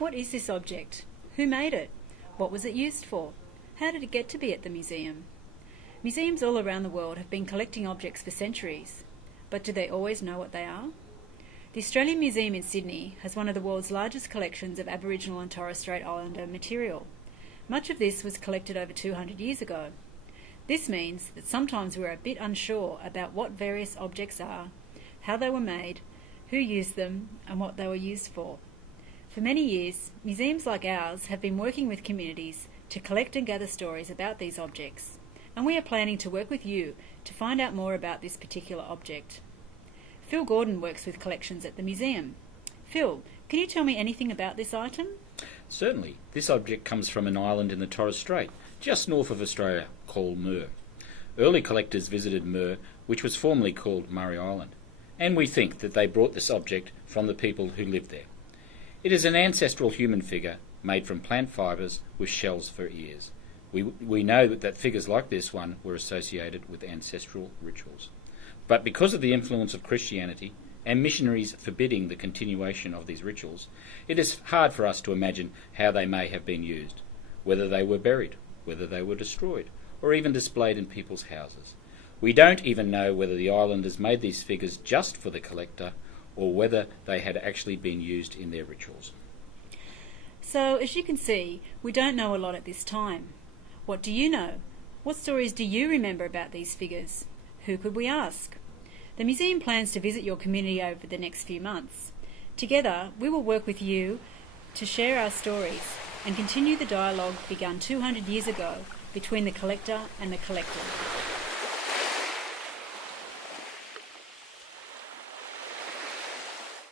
What is this object? Who made it? What was it used for? How did it get to be at the museum? Museums all around the world have been collecting objects for centuries, but do they always know what they are? The Australian Museum in Sydney has one of the world's largest collections of Aboriginal and Torres Strait Islander material. Much of this was collected over 200 years ago. This means that sometimes we're a bit unsure about what various objects are, how they were made, who used them, and what they were used for. For many years, museums like ours have been working with communities to collect and gather stories about these objects, and we are planning to work with you to find out more about this particular object. Phil Gordon works with collections at the museum. Phil, can you tell me anything about this item? Certainly. This object comes from an island in the Torres Strait, just north of Australia, called Muir. Early collectors visited Muir, which was formerly called Murray Island, and we think that they brought this object from the people who lived there. It is an ancestral human figure made from plant fibres with shells for ears. We know that figures like this one were associated with ancestral rituals. But because of the influence of Christianity and missionaries forbidding the continuation of these rituals, it is hard for us to imagine how they may have been used, whether they were buried, whether they were destroyed, or even displayed in people's houses. We don't even know whether the islanders made these figures just for the collector or whether they had actually been used in their rituals. So, as you can see, we don't know a lot at this time. What do you know? What stories do you remember about these figures? Who could we ask? The museum plans to visit your community over the next few months. Together, we will work with you to share our stories and continue the dialogue begun 200 years ago between the collector and the collected.